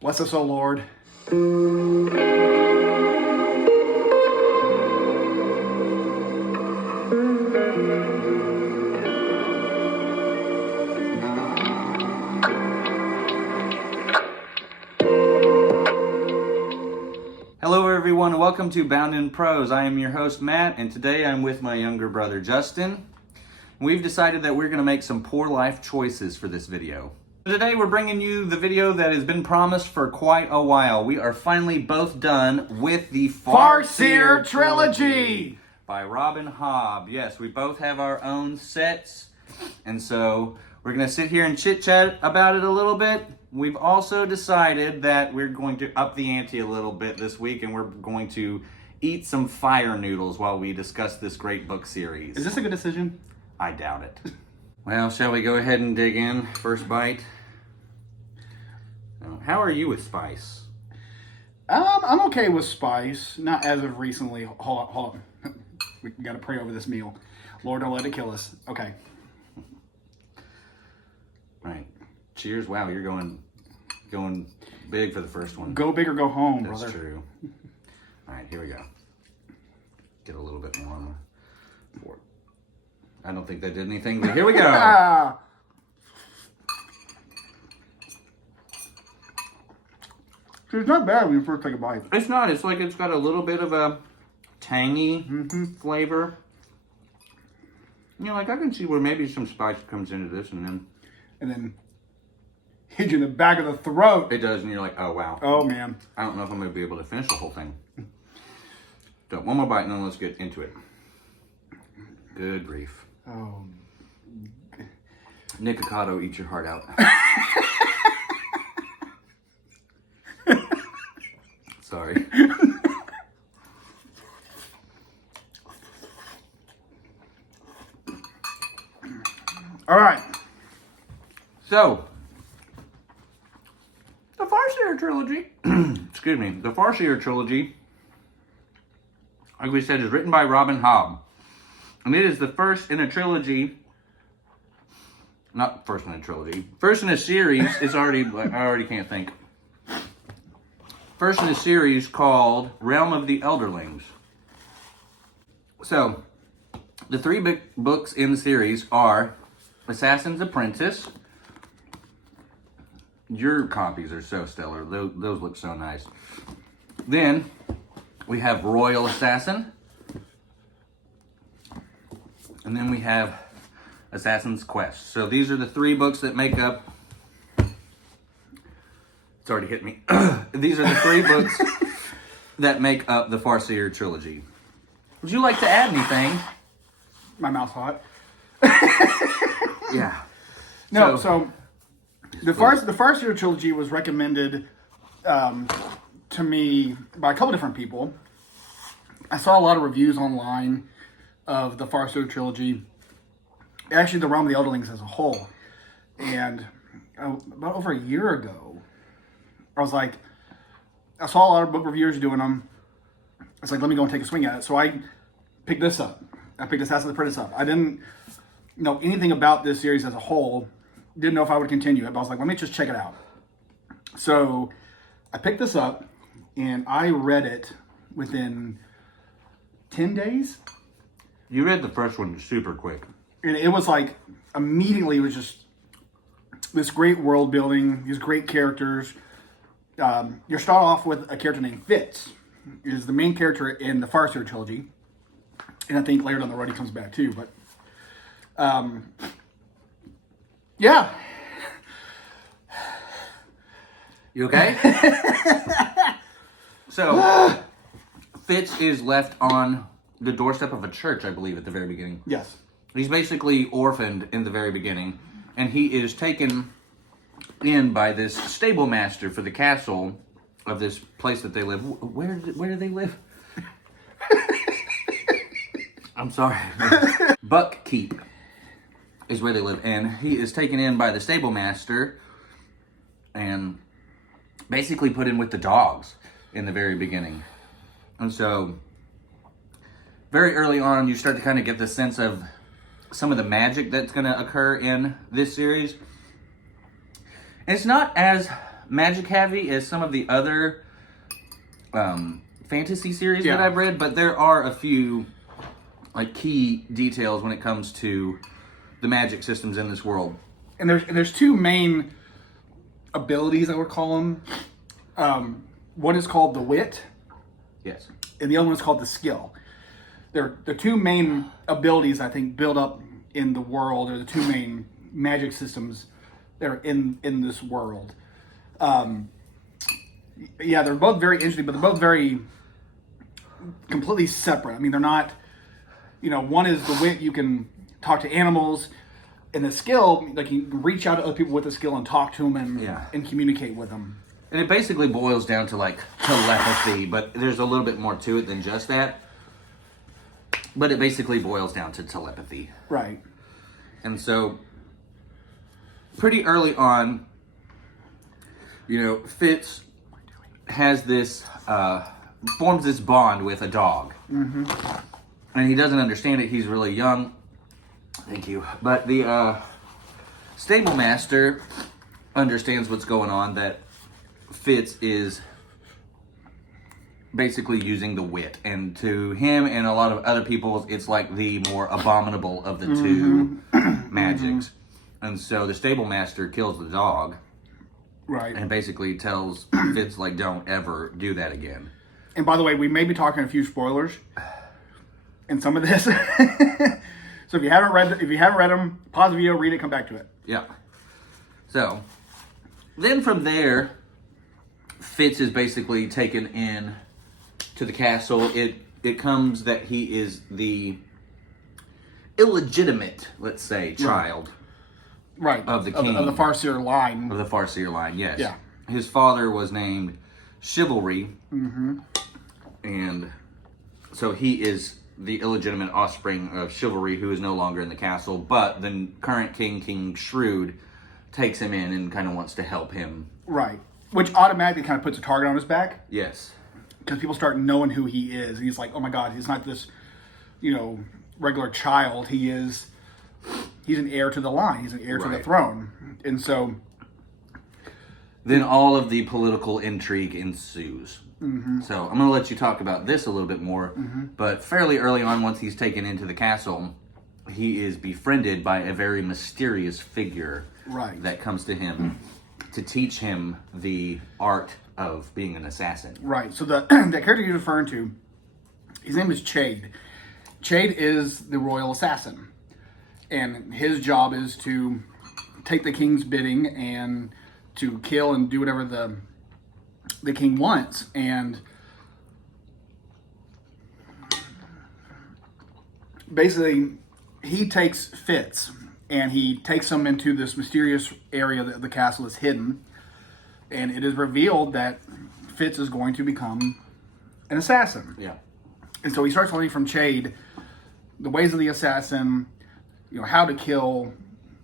Bless us, O Lord. Hello everyone, and welcome to Bound in Prose. I am your host Matt, and today I'm with my younger brother Justin. We've decided that we're going to make some poor life choices for this video. Today we're bringing you the video that has been promised for quite a while. We are finally both done with the Farseer Trilogy by Robin Hobb. Yes, we both have our own sets, and so we're going to sit here and chit-chat about it a little bit. We've also decided that we're going to up the ante a little bit this week, and we're going to eat some fire noodles while we discuss this great book series. Is this a good decision? I doubt it. Well, shall we go ahead and dig in? First bite. How are you with spice? I'm okay with spice. Not as of recently. Hold on. We got to pray over this meal. Lord, don't let it kill us. Okay. Right. Cheers. Wow, you're going big for the first one. Go big or go home, That's brother. true. All right, here we go. Get a little bit more on the board. I don't think that did anything, but here we go. It's not bad when you first take a bite. It's not. It's like it's got a little bit of a tangy flavor. You know, like I can see where maybe some spice comes into this and then hit you in the back of the throat. it does, and you're like, oh wow. Oh man. I don't know if I'm going to be able to finish the whole thing. So one more bite and then let's get into it. Good grief. Oh. Nikocado, eat your heart out. Sorry. All right. So, the Farseer Trilogy, excuse me, the Farseer Trilogy, like we said, is written by Robin Hobb. And it is the first in a trilogy, not first in a trilogy, first in a series, it's already, like, I already can't think. First in a series called Realm of the Elderlings. So, the three big books in the series are Assassin's Apprentice. Your copies are so stellar. Those look so nice. Then we have Royal Assassin. And then we have Assassin's Quest. So these are the three books that make up... It's already hit me. These are the three books that make up the Farseer Trilogy. Would you like to add anything? My mouth's hot. Yeah. No, so the Farseer Trilogy was recommended to me by a couple different people. I saw a lot of reviews online of the Farseer Trilogy, actually the Realm of the Elderlings as a whole. And about over a year ago, I was like, I saw a lot of book reviewers doing them. I was like, let me go and take a swing at it. So I picked this up. I picked Assassin's Apprentice up. I didn't know anything about this series as a whole. Didn't know if I would continue it, but I was like, let me just check it out. So I picked this up and I read it within 10 days. You read the first one super quick. And it was like, immediately it was just this great world building, these great characters. You start off with a character named Fitz. He is the main character in the Farseer Trilogy. And I think later down the road he comes back too, but yeah. You okay? So, Fitz is left on the doorstep of a church, I believe, at the very beginning. Yes. He's basically orphaned in the very beginning, and he is taken in by this stable master for the castle of this place that they live. Where do they live? I'm sorry. Buckkeep is where they live, and he is taken in by the stable master and basically put in with the dogs in the very beginning. And so very early on, you start to kind of get the sense of some of the magic that's going to occur in this series. And it's not as magic heavy as some of the other fantasy series that I've read, but there are a few like key details when it comes to the magic systems in this world. And there's two main abilities, I would call them. One is called the wit. Yes. And the other one is called the skill. They're the two main abilities I think build up in the world, or the two main magic systems that are in this world. Yeah, they're both very interesting, but they're both very completely separate. I mean, they're not, one is the wit, you can talk to animals, and the skill, like you can reach out to other people with the skill and talk to them and communicate with them. And it basically boils down to like telepathy, but there's a little bit more to it than just that. But it basically boils down to telepathy. Right. And so, pretty early on, Fitz has this, forms this bond with a dog. Mm-hmm. And he doesn't understand it. He's really young. Thank you. But the stable master understands what's going on, that Fitz is basically using the wit. And to him and a lot of other people, it's like the more abominable of the two magics. And so the stable master kills the dog. Right. And basically tells Fitz, like, don't ever do that again. And by the way, we may be talking a few spoilers in some of this. So if you haven't read them, pause the video, read it, come back to it. Yeah. So, then from there, Fitz is basically taken in to the castle. It comes that he is the illegitimate, let's say, child. Right. Of the king. Of the Farseer line. Of the Farseer line, yes. Yeah. His father was named Chivalry. Mm-hmm. And so he is the illegitimate offspring of Chivalry, who is no longer in the castle. But the current king, King Shrewd, takes him in and kind of wants to help him. Right. Which automatically kind of puts a target on his back. Yes. Because people start knowing who he is. And he's like, oh my God, he's not this, regular child. He's an heir to the line. He's an heir to the throne. And so... Then all of the political intrigue ensues. Mm-hmm. So I'm going to let you talk about this a little bit more. Mm-hmm. But fairly early on, once he's taken into the castle, he is befriended by a very mysterious figure that comes to him to teach him the art of being an assassin. Right. So the character he's referring to, his name is Chade. Chade is the royal assassin. And his job is to take the king's bidding and to kill and do whatever the king wants. And basically, he takes Fitz and he takes him into this mysterious area that the castle is hidden. And it is revealed that Fitz is going to become an assassin. Yeah. And so he starts learning from Chade the ways of the assassin, how to kill,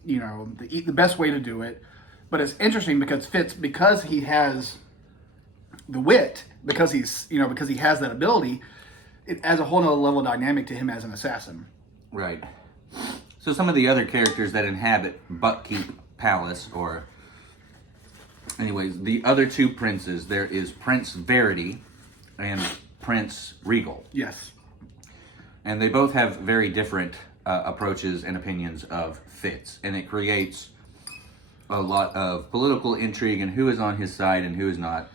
the best way to do it. But it's interesting because Fitz, because he has the wit, because he has that ability, it adds a whole nother level of dynamic to him as an assassin. Right. So some of the other characters that inhabit Buckkeep Palace, or anyways, the other two princes, there is Prince Verity and Prince Regal. Yes. And they both have very different approaches and opinions of Fitz. And it creates a lot of political intrigue and who is on his side and who is not.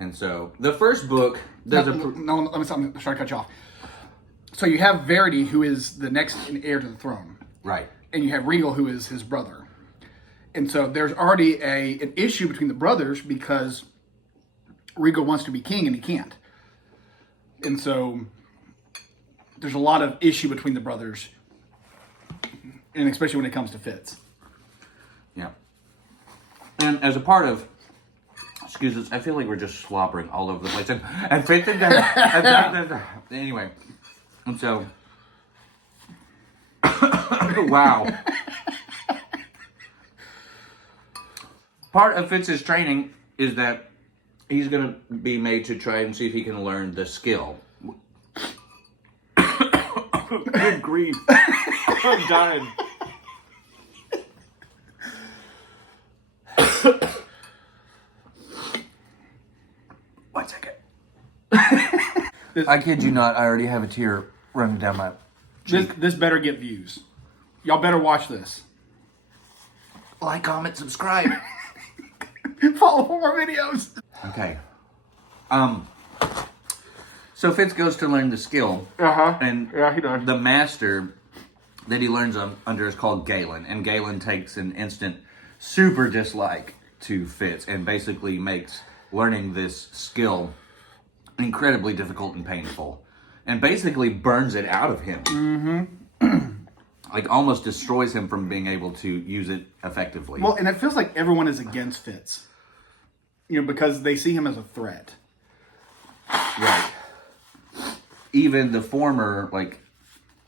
And so the first book does let me stop. I'm trying to cut you off. So you have Verity, who is the next heir to the throne. Right. And you have Regal, who is his brother. And so there's already an issue between the brothers because Regal wants to be king and he can't. And so there's a lot of issue between the brothers, and especially when it comes to Fitz. Yeah. And as a part of, excuse us, I feel like we're just slobbering all over the place. And Fitz and anyway. And so, wow. Part of Fitz's training is that he's going to be made to try and see if he can learn the skill. Good grief. I'm dying. I kid you not, I already have a tear running down my cheek. This better get views. Y'all better watch this. Like, comment, subscribe. Follow for more videos. Okay. So Fitz goes to learn the skill. And yeah, he does. the master that he learns under is called Galen. And Galen takes an instant super dislike to Fitz and basically makes learning this skill incredibly difficult and painful. And basically burns it out of him. Like almost destroys him from being able to use it effectively. Well, and it feels like everyone is against Fitz. Because they see him as a threat. Right. Even the former,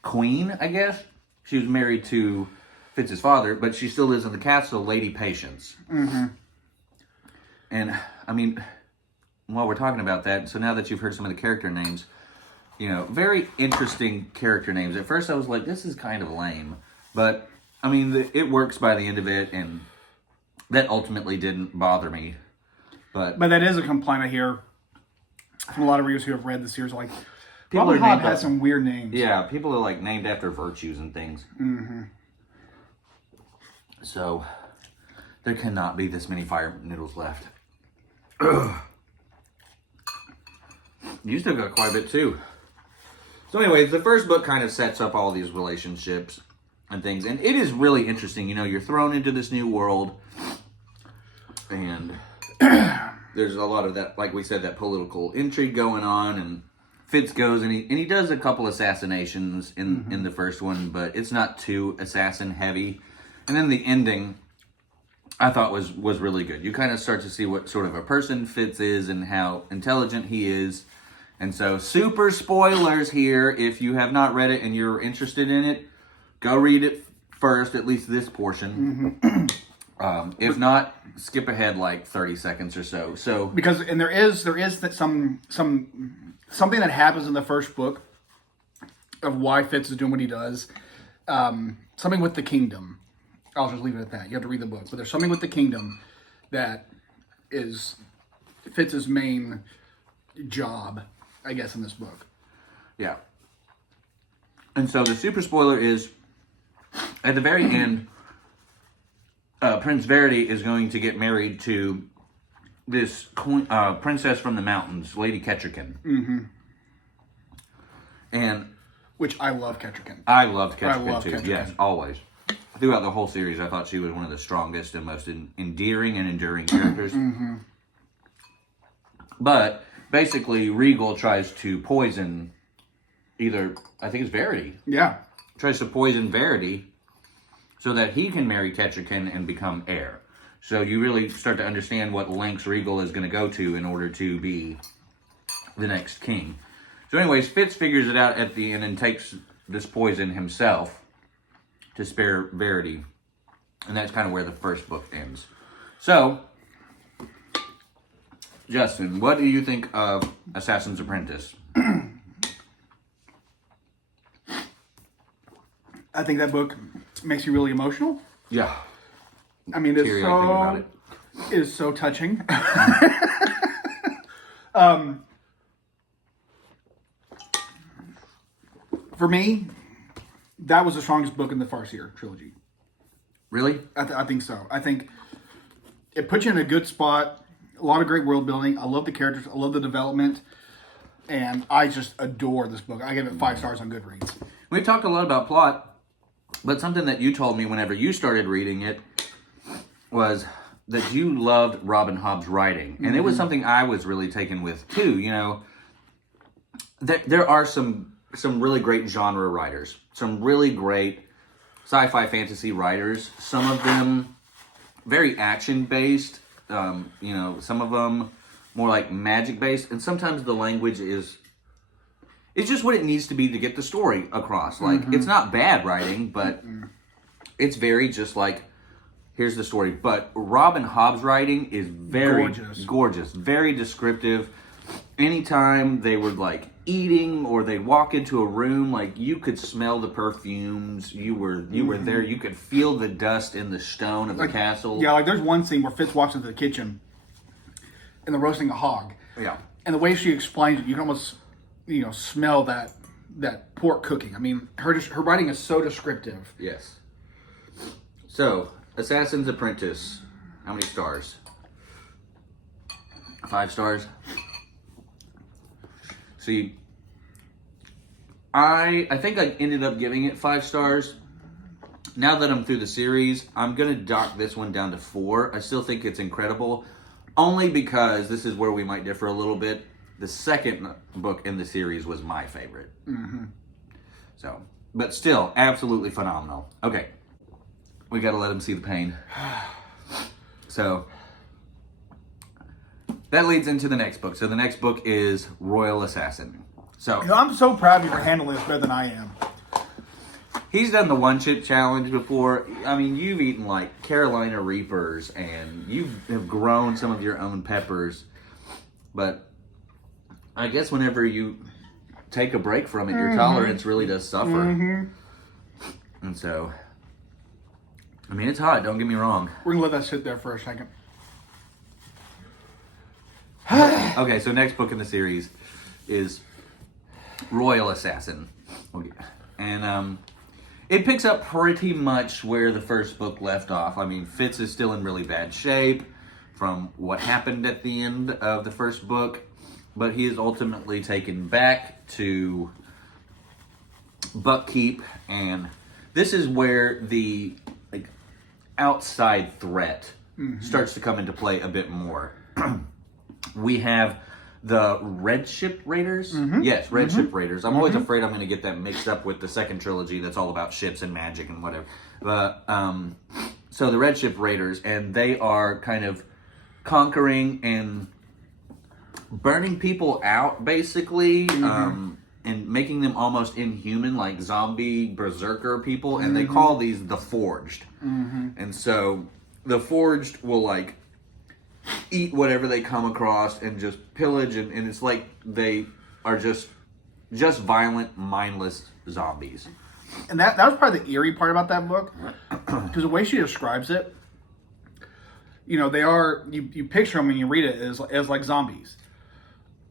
queen, I guess. She was married to Fitz's father, but she still lives in the castle, Lady Patience. And, I mean, while we're talking about that, so now that you've heard some of the character names, very interesting character names. At first I was like, this is kind of lame. But, I mean, it works by the end of it, and that ultimately didn't bother me. But that is a complaint I hear from a lot of readers who have read the series. Like, People Robin are Hobb named has after- some weird names. yeah, people are named after virtues and things. So, there cannot be this many fire noodles left. You still got quite a bit too. So anyways, the first book kind of sets up all these relationships and things. And it is really interesting. You're thrown into this new world. And there's a lot of that, like we said, that political intrigue going on. And Fitz goes and he does a couple assassinations in the first one. But it's not too assassin heavy. And then the ending, I thought was really good. You kind of start to see what sort of a person Fitz is and how intelligent he is. And so, super spoilers here. If you have not read it and you're interested in it, go read it first, at least this portion. If not, skip ahead 30 seconds or so. So Because there is something that happens in the first book of why Fitz is doing what he does. Something with the kingdom. I'll just leave it at that. You have to read the book. But there's something with the kingdom that is Fitz's main job, I guess, in this book. yeah. And so the super spoiler is, at the very end, Prince Verity is going to get married to this princess from the mountains, Lady Kettricken. And Which I love Kettricken. I loved I Kettricken love too. Kettricken. Yes, always. Throughout the whole series, I thought she was one of the strongest and most endearing and enduring characters. But basically, Regal tries to poison I think it's Verity. Yeah. Tries to poison Verity so that he can marry Kettricken and become heir. So you really start to understand what lengths Regal is going to go to in order to be the next king. So anyways, Fitz figures it out at the end and takes this poison himself to spare Verity. And that's kind of where the first book ends. So, Justin, what do you think of Assassin's Apprentice? I think that book makes you really emotional. Yeah. I mean, it's Teary-eyed thinking about it. it is so touching. For me, that was the strongest book in the Farseer trilogy. Really? I think so. I think it puts you in a good spot. A lot of great world building. I love the characters. I love the development. And I just adore this book. I give it 5 stars on Goodreads. We talked a lot about plot, but something that you told me whenever you started reading it was that you loved Robin Hobb's writing. And it was something I was really taken with too. There are some really great genre writers, some really great sci-fi fantasy writers, some of them very action-based, some of them more like magic-based, and sometimes the language is just what it needs to be to get the story across. It's not bad writing, but it's very just here's the story. But Robin Hobb's writing is very gorgeous, very descriptive. Anytime they were eating or they'd walk into a room, you could smell the perfumes. You were there. You could feel the dust in the stone of the castle. Yeah, there's one scene where Fitz walks into the kitchen and they're roasting a hog. Yeah. And the way she explains it, you can almost smell that pork cooking. I mean, her writing is so descriptive. Yes. So, Assassin's Apprentice. How many stars? 5 stars. See, I think I ended up giving it 5 stars. Now that I'm through the series, I'm going to dock this one down to 4. I still think it's incredible. Only because this is where we might differ a little bit. The second book in the series was my favorite. Mm-hmm. So, but still, absolutely phenomenal. Okay. We got to let him see the pain. So, that leads into the next book. So the next book is Royal Assassin. So I'm so proud of you for handling this better than I am. He's done the one chip challenge before. I mean, you've eaten like Carolina Reapers and you have grown some of your own peppers. But I guess whenever you take a break from it, your tolerance really does suffer. Mm-hmm. And so, I mean, it's hot, don't get me wrong. We're going to let that sit there for a second. Okay, so next book in the series is Royal Assassin. And it picks up pretty much where the first book left off. I mean, Fitz is still in really bad shape from what happened at the end of the first book, but he is ultimately taken back to Buckkeep, and this is where the outside threat starts to come into play a bit more. We have the Red Ship Raiders. Yes, Red Ship Raiders. I'm always afraid I'm going to get that mixed up with the second trilogy that's all about ships and magic and whatever. But so the Red Ship Raiders, and they are kind of conquering and burning people out, basically, and making them almost inhuman, like zombie berserker people. And they call these the Forged. And so the Forged will eat whatever they come across and just pillage, and it's like they are just violent, mindless zombies. And that was probably the eerie part about that book, because the way she describes it, they are, you picture them when you read it as like zombies.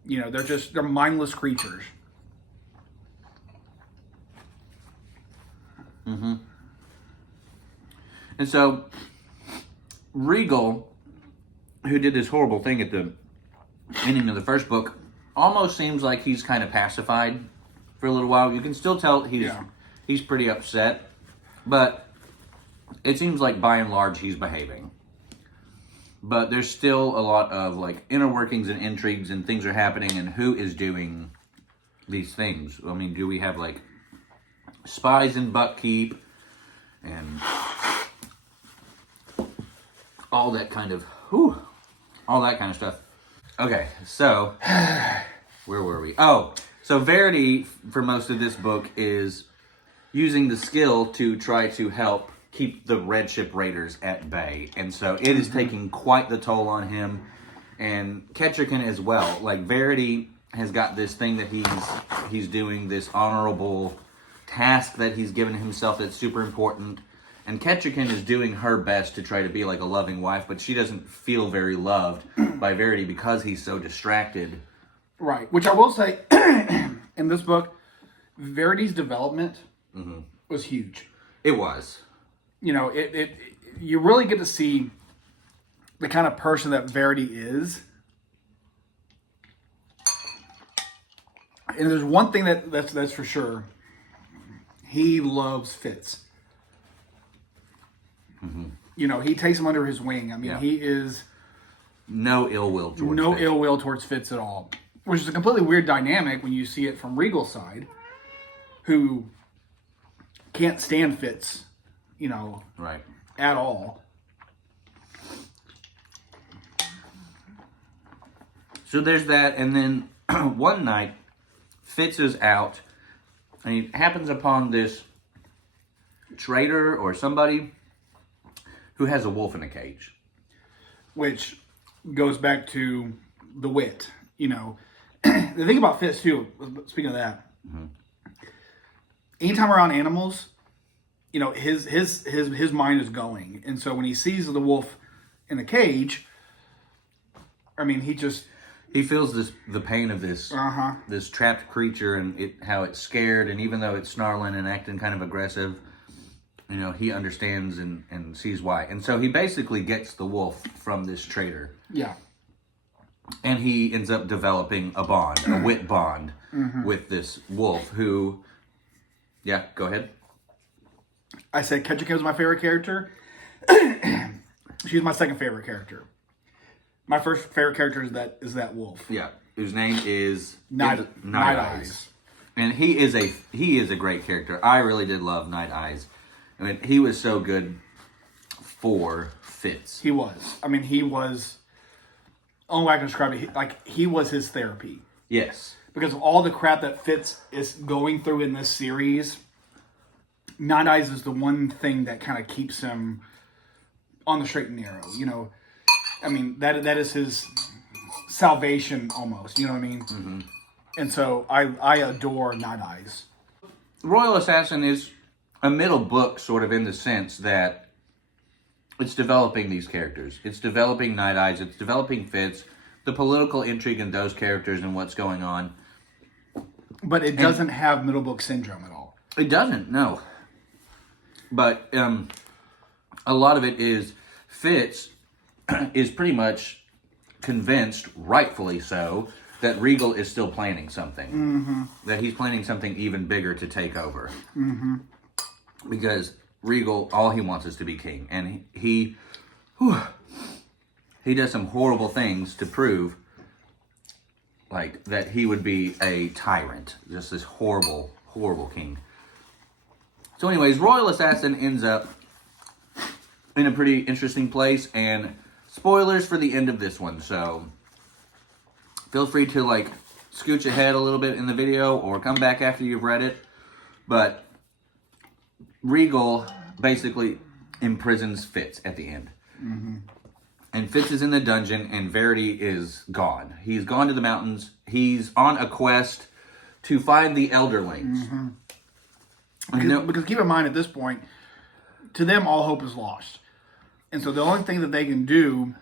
They're mindless creatures. And so Regal, who did this horrible thing at the ending of the first book, almost seems like he's kind of pacified for a little while. You can still tell he's pretty upset, but it seems like by and large he's behaving. But there's still a lot of inner workings and intrigues, and things are happening, and who is doing these things? I mean, do we have spies in Buckkeep and all that kind of stuff. Okay, so where were we? Oh, so Verity for most of this book is using the skill to try to help keep the Red Ship Raiders at bay, and so it is taking quite the toll on him, and Ketchikan as well. Verity has got this thing that he's doing, this honorable task that he's given himself that's super important. And Ketchikan is doing her best to try to be like a loving wife, but she doesn't feel very loved by Verity because he's so distracted. Right. Which I will say, in this book, Verity's development was huge. It was. You really get to see the kind of person that Verity is. And there's one thing that's for sure. He loves Fitz. He takes him under his wing. I mean, he is no ill will towards no Fitz. ill will towards Fitz at all, which is a completely weird dynamic when you see it from Regal's side, who can't stand Fitz, right, at all. So there's that, and then one night, Fitz is out, and he happens upon this trader or somebody who has a wolf in a cage. Which goes back to the wit, The thing about Fitz, too, speaking of that, anytime around animals, his mind is going. And so when he sees the wolf in the cage, I mean, he just... he feels the pain of this this trapped creature and how it's scared, and even though it's snarling and acting kind of aggressive, you know, he understands and sees why. And so he basically gets the wolf from this trader. Yeah. And he ends up developing a bond, a wit bond with this wolf who, yeah, go ahead. I said Ketchup was my favorite character. She's my second favorite character. My first favorite character is that wolf. Yeah, whose name is Night Eyes. And he is a great character. I really did love Night Eyes. I mean, he was so good for Fitz. He was. I mean, he was. Only way I can describe it, he was his therapy. Yes. Because of all the crap that Fitz is going through in this series, Night Eyes is the one thing that kind of keeps him on the straight and narrow. You know, I mean, that is his salvation almost. You know what I mean? Mm-hmm. And so I adore Night Eyes. Royal Assassin is a middle book, sort of in the sense that it's developing these characters. It's developing Night Eyes. It's developing Fitz, the political intrigue in those characters and what's going on. But it doesn't have middle book syndrome at all. It doesn't, no. But a lot of it is Fitz is pretty much convinced, rightfully so, that Regal is still planning something. Mm-hmm. That he's planning something even bigger to take over. Mm-hmm. Because Regal, all he wants is to be king. And he does some horrible things to prove like that he would be a tyrant. Just this horrible, horrible king. So anyways, Royal Assassin ends up in a pretty interesting place, and spoilers for the end of this one, so feel free to scooch ahead a little bit in the video or come back after you've read it. But Regal basically imprisons Fitz at the end. Mm-hmm. And Fitz is in the dungeon, and Verity is gone. He's gone to the mountains. He's on a quest to find the Elderlings. Mm-hmm. Because keep in mind, at this point, to them, all hope is lost. And so the only thing that they can do,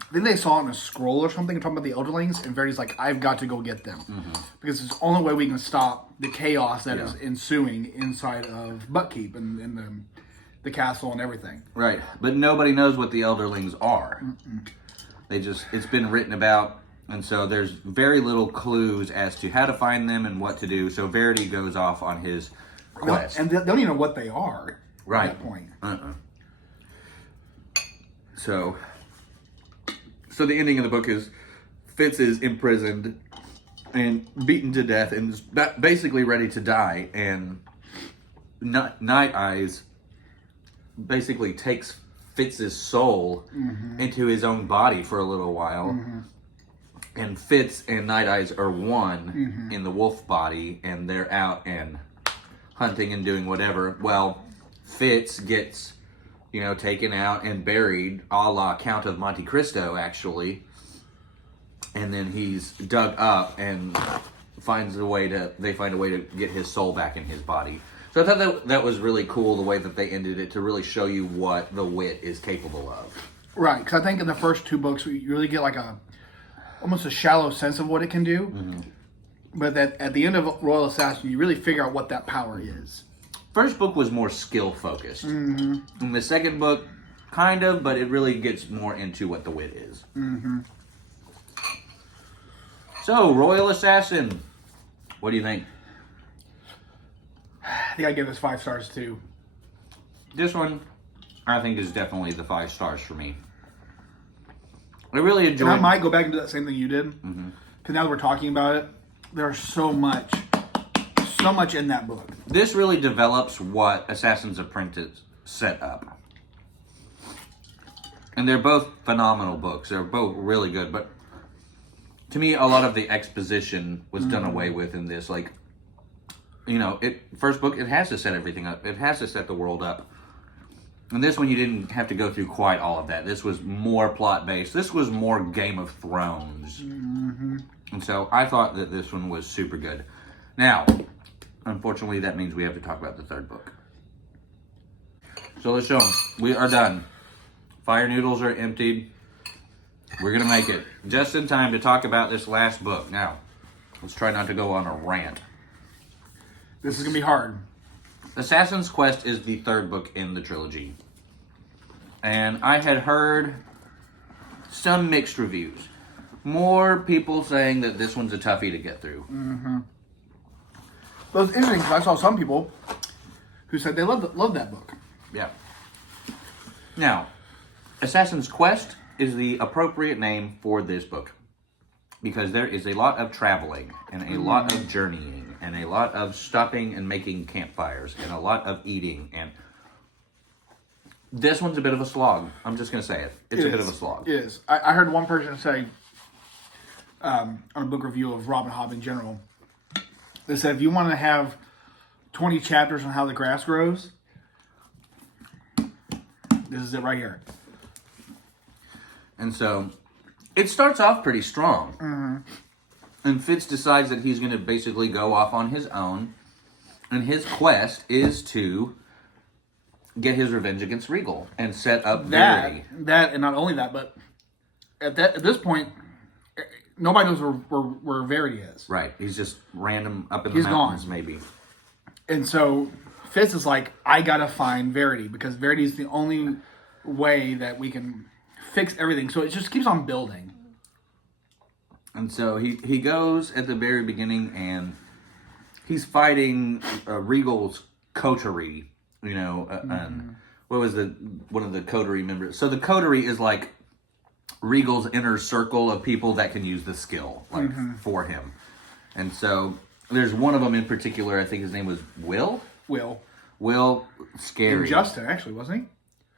I think they saw it in a scroll or something talking about the Elderlings, and Verity's like, I've got to go get them. Mm-hmm. Because it's the only way we can stop the chaos that is ensuing inside of Buckkeep and the castle and everything. Right. But nobody knows what the Elderlings are. Mm-mm. It's been written about, and so there's very little clues as to how to find them and what to do. So Verity goes off on his quest. And they don't even know what they are right. at that point. So the ending of the book is Fitz is imprisoned and beaten to death and is basically ready to die. And Night Eyes basically takes Fitz's soul into his own body for a little while. Mm-hmm. And Fitz and Night Eyes are one in the wolf body, and they're out and hunting and doing whatever. Well, Fitz gets, taken out and buried, a la Count of Monte Cristo, actually. And then he's dug up and they find a way to get his soul back in his body. So I thought that was really cool, the way that they ended it, to really show you what the wit is capable of. Right, because I think in the first two books, you really get almost a shallow sense of what it can do. Mm-hmm. But at the end of Royal Assassin, you really figure out what that power is. First book was more skill focused. Mm-hmm. And the second book, kind of, but it really gets more into what the wit is. Mm-hmm. So, Royal Assassin, what do you think? I think I give this 5 stars too. This one, I think, is definitely the 5 stars for me. I really enjoyed it. And I might go back and do that same thing you did. Because now that we're talking about it, there's so much in that book. This really develops what Assassin's Apprentice set up. And they're both phenomenal books. They're both really good. But to me, a lot of the exposition was done away with in this. First book, it has to set everything up. It has to set the world up. And this one, you didn't have to go through quite all of that. This was more plot-based. This was more Game of Thrones. Mm-hmm. And so I thought that this one was super good. Now, unfortunately, that means we have to talk about the third book. So let's show them. We are done. Fire noodles are emptied. We're going to make it just in time to talk about this last book. Now, let's try not to go on a rant. This is going to be hard. Assassin's Quest is the third book in the trilogy. And I had heard some mixed reviews. More people saying that this one's a toughie to get through. Mm-hmm. But it's interesting because I saw some people who said they loved that book. Yeah. Now, Assassin's Quest is the appropriate name for this book. Because there is a lot of traveling, and a lot of journeying, and a lot of stopping and making campfires, and a lot of eating, and this one's a bit of a slog. I'm just going to say it. It's a bit of a slog. It is. I heard one person say, on a book review of Robin Hobb in general, they said, if you want to have 20 chapters on how the grass grows, this is it right here. And so, it starts off pretty strong. Mm-hmm. And Fitz decides that he's going to basically go off on his own. And his quest is to get his revenge against Regal and set up Verity. That, and not only that, but at this point, nobody knows where Verity is. Right. He's just random up in the mountains, maybe. And so Fitz is like, I got to find Verity because Verity is the only way that we can fix everything. So it just keeps on building. And so he goes at the very beginning and he's fighting Regal's coterie, and what was one of the coterie members? So the coterie is like Regal's inner circle of people that can use the skill for him. And so there's one of them in particular, I think his name was Will, scary. And Justin, actually, wasn't he?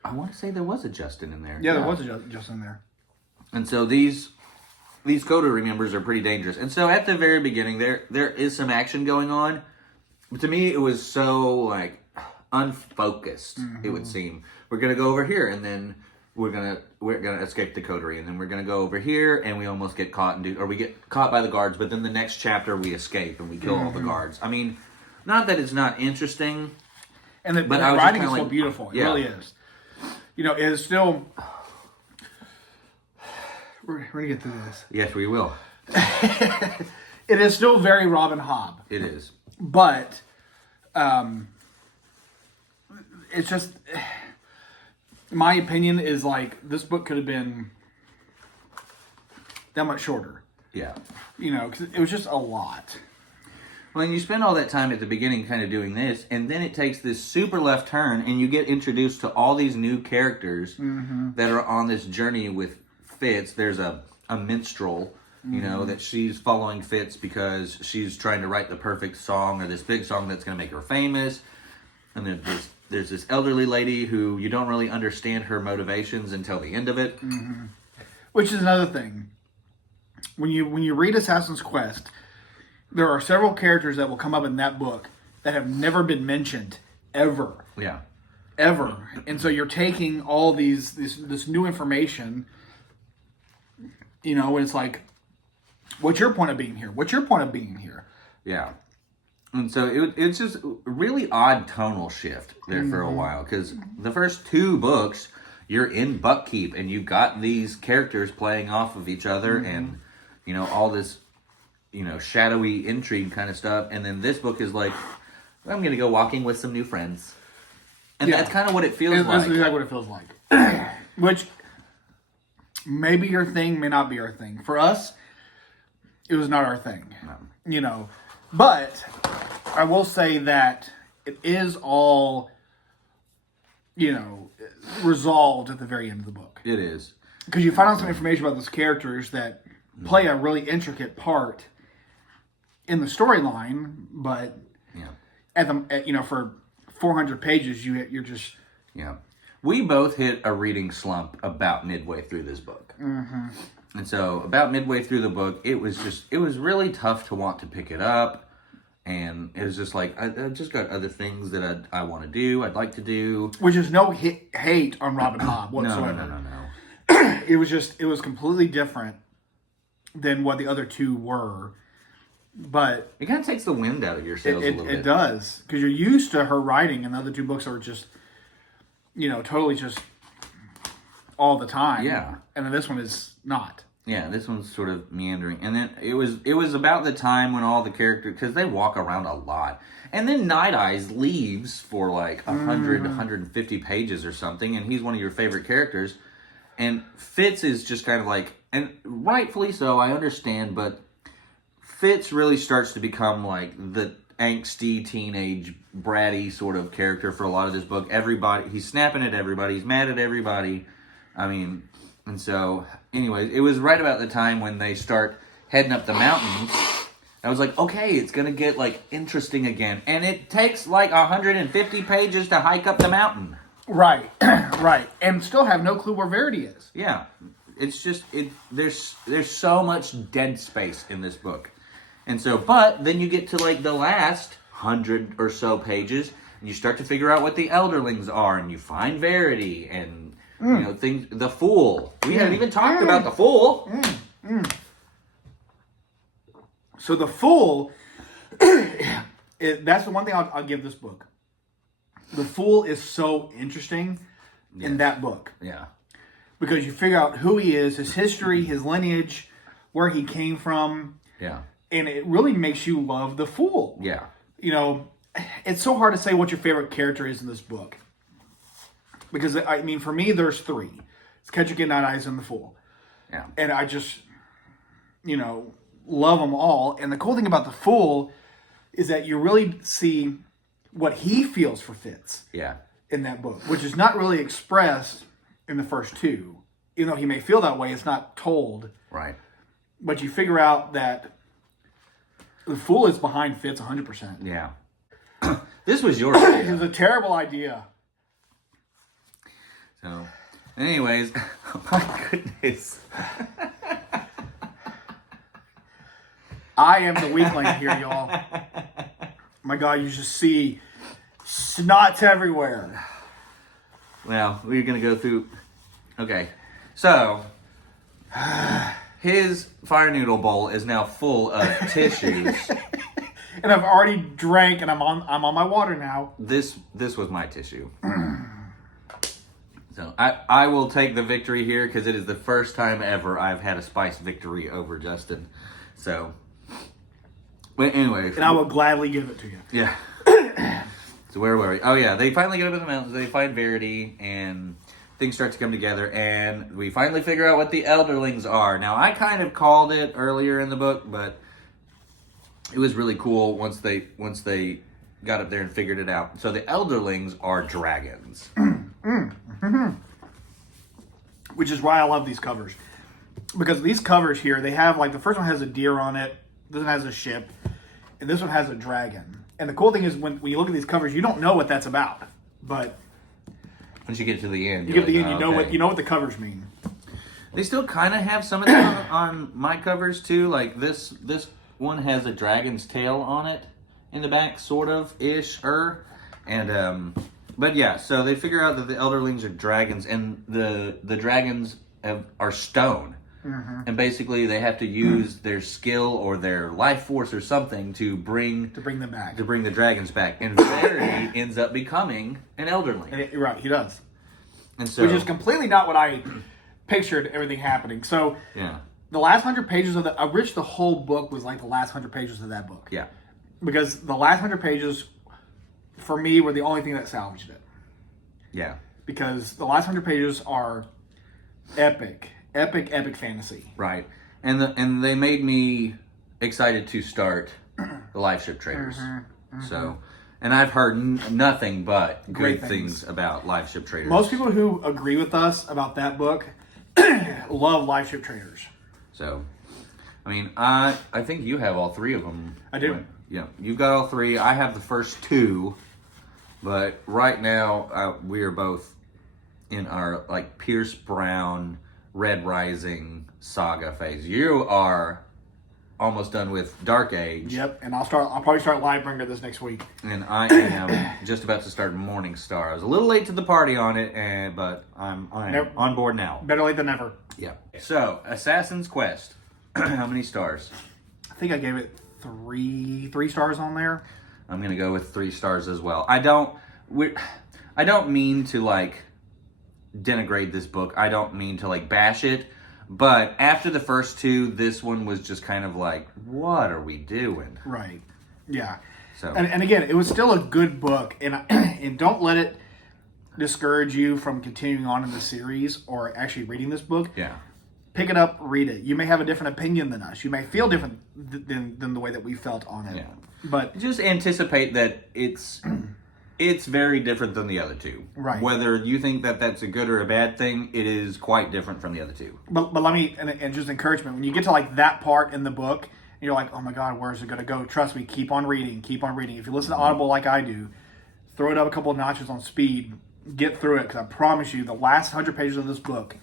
I want to say there was a Justin in there. Yeah, there was a Justin there. And so these coterie members are pretty dangerous. And so at the very beginning, there is some action going on. But to me, it was so, like, unfocused, it would seem. We're going to go over here, and then we're gonna escape the coterie, and then we're going to go over here, and we almost get caught, we get caught by the guards, but then the next chapter we escape, and we kill all the guards. I mean, not that it's not interesting. And the writing is so beautiful. It really is. It is still... We're going to get through this. Yes, we will. It is still very Robin Hobb. It is. But, it's just... My opinion is, like, this book could have been that much shorter. Yeah. Because it was just a lot. Well, and you spend all that time at the beginning kind of doing this, and then it takes this super left turn, and you get introduced to all these new characters that are on this journey with Fitz. There's a minstrel, that she's following Fitz because she's trying to write the perfect song or this big song that's going to make her famous. And there's this elderly lady who you don't really understand her motivations until the end of it. Mm-hmm. Which is another thing. When you read Assassin's Quest, there are several characters that will come up in that book that have never been mentioned ever. Yeah. Ever. And so you're taking all this new information, and it's like, what's your point of being here? What's your point of being here? Yeah. And so it's just a really odd tonal shift there for a while. Because the first two books, you're in Buckkeep, and you've got these characters playing off of each other and, all this, shadowy intrigue kind of stuff. And then this book is like, I'm going to go walking with some new friends. And that's kind of what it feels like. That's exactly what it feels like. Which may be your thing, may not be our thing. For us, it was not our thing. No. But I will say that it is all, resolved at the very end of the book. It is. Because you find out some information about those characters that play a really intricate part in the storyline, but for 400 pages, you're just... Yeah. We both hit a reading slump about midway through this book. Mm-hmm. And so, about midway through the book, it was really tough to want to pick it up. And it was just like, I just got other things that I want to do, I'd like to do. Which is no hate on Robin Hobb whatsoever. No. It was completely different than what the other two were. But it kind of takes the wind out of your sails a little bit. It does. Because you're used to her writing, and the other two books are just, totally just all the time. Yeah. And then this one is not. Yeah, this one's sort of meandering. And then it was about the time when all the characters, because they walk around a lot. And then Night Eyes leaves for like 100, 150 pages or something, and he's one of your favorite characters. And Fitz is just kind of like, and rightfully so, I understand, but Fitz really starts to become like the angsty, teenage, bratty sort of character for a lot of this book. Everybody, he's snapping at everybody, he's mad at everybody. I mean, and so, anyways, it was right about the time when they start heading up the mountains. I was like, okay, it's going to get, like, interesting again. And it takes, like, 150 pages to hike up the mountain. Right, right. And still have no clue where Verity is. Yeah. It's just, there's so much dead space in this book. And so, but then you get to, like, the last 100 or so pages, and you start to figure out what the Elderlings are, and you find Verity, and... You know, things. The Fool. We haven't even talked about the Fool. So the Fool, that's the one thing I'll give this book. The Fool is so interesting in that book. Yeah. Because you figure out who he is, his history, his lineage, where he came from. Yeah. And it really makes you love the Fool. Yeah. You know, it's so hard to say what your favorite character is in this book. Because, I mean, for me, there's three. It's Ketchikan, Night Eyes, and the Fool. Yeah. And I just, you know, love them all. And the cool thing about the Fool is that you really see what he feels for Fitz. Yeah. In that book, which is not really expressed in the first two. Even though he may feel that way, it's not told. Right. But you figure out that the Fool is behind Fitz 100%. Yeah. This was yours. It was a terrible idea. So, anyways, my goodness. I am the weakling here, y'all. My God, you just see snots everywhere. Well, we're going to go through... Okay. So, his fire noodle bowl is now full of tissues. And I've already drank, and I'm on my water now. This was my tissue. So I will take the victory here because it is the first time ever I've had a spice victory over Justin. So, but anyway. And I will gladly give it to you. Yeah. So where were we? Oh yeah, they finally get up in the mountains. They find Verity and things start to come together. And we finally figure out what the Elderlings are. Now I kind of called it earlier in the book, but it was really cool once they got up there and figured it out. So the Elderlings are dragons. Which is why I love these covers. Because these covers here, they have, like, the first one has a deer on it, this one has a ship, and this one has a dragon. And the cool thing is, when you look at these covers, you don't know what that's about. But once you get to the end, you get to the end, okay. you know what the covers mean. They still kind of have some of that on my covers too. Like this one has a dragon's tail on it in the back, sort of ish. And but yeah, so they figure out that the Elderlings are dragons, and the dragons are stone. Mm-hmm. And basically, they have to use their skill or their life force or something to bring them back, to bring the dragons back. And Verity ends up becoming an Elderling. Right, he does. And so, which is completely not what I pictured everything happening. So yeah, the last 100 pages of I wish the whole book was like the last 100 pages of that book. Yeah, because the last 100 pages for me were the only thing that salvaged it. Yeah, because the last 100 pages are epic fantasy. Right. And they made me excited to start the Life Ship Traders. Mm-hmm, mm-hmm. So, and I've heard nothing but good things about Life Ship Traders. Most people who agree with us about that book love Life Ship Traders. So, I mean, I think you have all three of them. I do. Yeah, you've got all three. I have the first two, but right now we are both in our like Pierce Brown, Red Rising saga phase. You are almost done with Dark Age. Yep, and I'll probably start Livebringer this next week. And I am just about to start Morning Star. I was a little late to the party on it, but I'm on board now. Better late than never. Yeah. So, Assassin's Quest. How many stars? I think I gave it three stars on there. I'm gonna go with 3 stars as well. I don't mean to like denigrate this book. I don't mean to like bash it, but after the first two, this one was just kind of like, what are we doing? Right. Yeah. So And again, it was still a good book, and don't let it discourage you from continuing on in the series or actually reading this book. yeah. Pick it up, read it. You may have a different opinion than us. You may feel different than the way that we felt on it. Yeah. But Just anticipate that it's very different than the other two. Right. Whether you think that that's a good or a bad thing, it is quite different from the other two. but let me, and just encouragement, when you get to like that part in the book, and you're like, oh my God, where's it going to go? Trust me, keep on reading, keep on reading. If you listen to Audible like I do, throw it up a couple of notches on speed, get through it, because I promise you, the last 100 pages of this book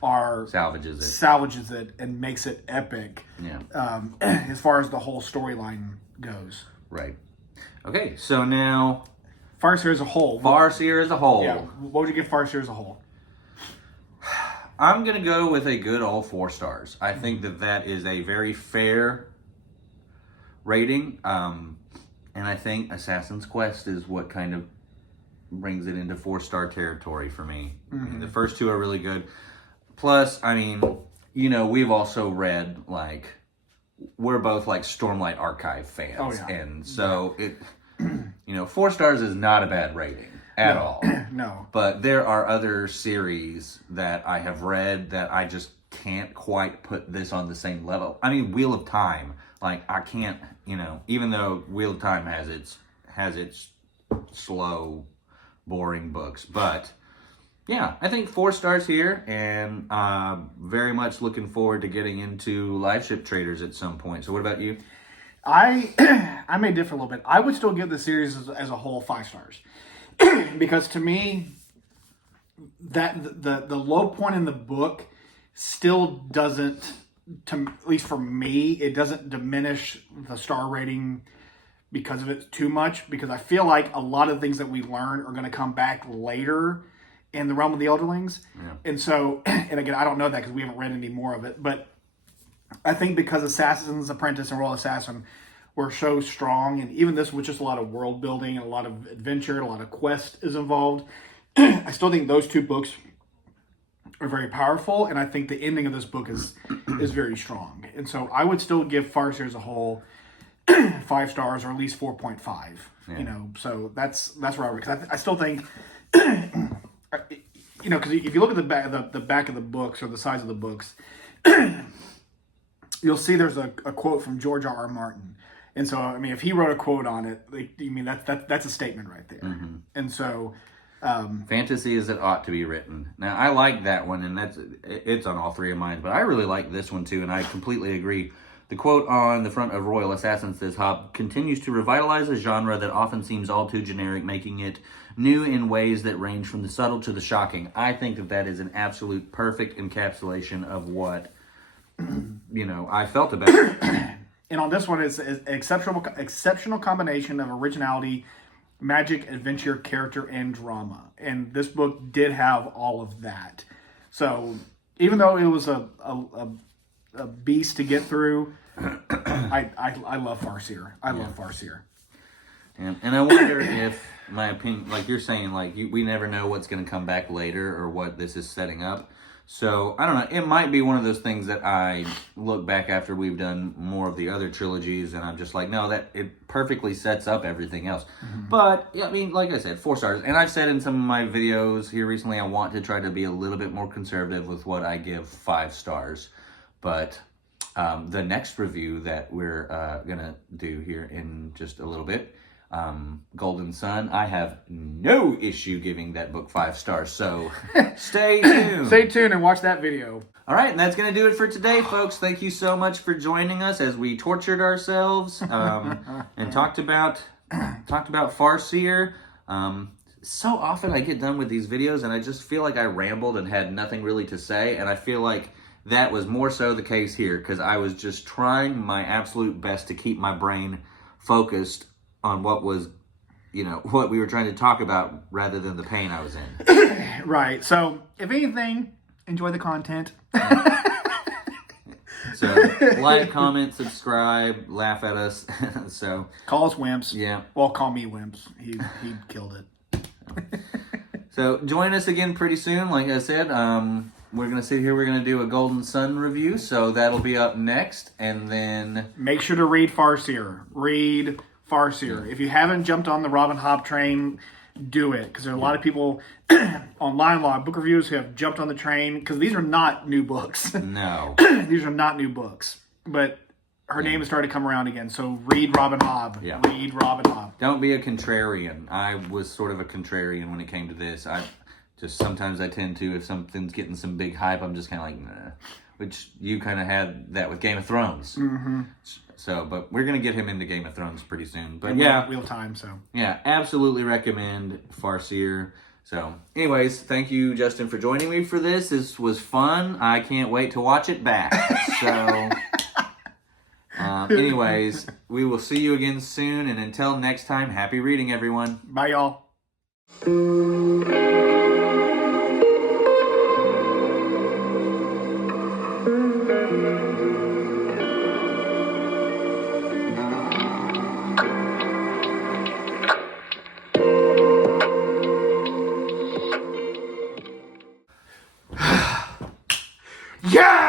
salvages it and makes it epic. Yeah. As far as the whole storyline goes. Right. Okay, so now Farseer as a whole. Farseer as a whole. Yeah. What would you give Farseer as a whole? I'm going to go with a good old 4 stars. I think that is a very fair rating. And I think Assassin's Quest is what kind of brings it into 4-star territory for me. I mean, the first 2 are really good. Plus, I mean, you know, we've also read, like, we're both, like, Stormlight Archive fans. Oh, yeah. And so, you know, 4 stars is not a bad rating at all. No. But there are other series that I have read that I just can't quite put this on the same level. I mean, Wheel of Time. Like, I can't, you know, even though Wheel of Time has its slow, boring books. But yeah, I think 4 stars here, and very much looking forward to getting into Live Ship Traders at some point. So what about you? I may differ a little bit. I would still give the series as a whole 5 stars. Because to me, that the low point in the book still doesn't, at least for me, it doesn't diminish the star rating because of it too much. Because I feel like a lot of things that we learn are going to come back later in the realm of the Elderlings. Yeah. And so, and again, I don't know that because we haven't read any more of it, but I think because Assassin's Apprentice and Royal Assassin were so strong, and even this with just a lot of world building and a lot of adventure and a lot of quest is involved, I still think those 2 books are very powerful, and I think the ending of this book is very strong. And so I would still give Farseer as a whole 5 stars, or at least 4.5. Yeah. You know, so that's where I would, because I still think, you know, because if you look at the back of the books, or the size of the books, you'll see there's a quote from George R.R. Martin. And so, I mean, if he wrote a quote on it, I mean, that's a statement right there. Mm-hmm. And so, fantasy as it ought to be written. Now, I like that one, and it's on all 3 of mine, but I really like this one too, and I completely agree. The quote on the front of Royal Assassin says, Hobb continues to revitalize a genre that often seems all too generic, making it new in ways that range from the subtle to the shocking. I think that is an absolute perfect encapsulation of what, you know, I felt about it. And on this one, it's an exceptional combination of originality, magic, adventure, character, and drama. And this book did have all of that. So even though it was a beast to get through, I love Farseer. I love Farseer. And I wonder if, my opinion, like you're saying, like we never know what's going to come back later or what this is setting up. So, I don't know, it might be one of those things that I look back after we've done more of the other trilogies, and I'm just like, no, that it perfectly sets up everything else. Mm-hmm. But, yeah, I mean, like I said, 4 stars. And I've said in some of my videos here recently, I want to try to be a little bit more conservative with what I give 5 stars. But the next review that we're going to do here in just a little bit, Golden Sun, I have no issue giving that book 5 stars, so stay tuned. Stay tuned and watch that video. All right, and that's going to do it for today, folks. Thank you so much for joining us as we tortured ourselves and talked about Farseer. So often I get done with these videos and I just feel like I rambled and had nothing really to say, and I feel like that was more so the case here because I was just trying my absolute best to keep my brain focused on what was, you know, what we were trying to talk about rather than the pain I was in. Right. So, if anything, enjoy the content. So, like, comment, subscribe, laugh at us. So, call us wimps. Yeah. Well, call me wimps. He killed it. So join us again pretty soon. Like I said, we're going to sit here. We're going to do a Golden Sun review. So that'll be up next. And then... Make sure to read Farseer. Read Farseer. If you haven't jumped on the Robin Hobb train, do it. Because there are a lot of people online, a lot of book reviews who have jumped on the train. Because these are not new books. No. These are not new books. But her name has started to come around again. So read Robin Hobb. Yeah. Read Robin Hobb. Don't be a contrarian. I was sort of a contrarian when it came to this. Sometimes I tend to, if something's getting some big hype, I'm just kind of like, nah. Which you kind of had that with Game of Thrones. Mm-hmm. So, but we're going to get him into Game of Thrones pretty soon. But And yeah. Real time, so. Yeah, absolutely recommend Farseer. So, anyways, thank you, Justin, for joining me for this. This was fun. I can't wait to watch it back. So... anyways, we will see you again soon, and until next time, happy reading, everyone. Bye, y'all. Yeah!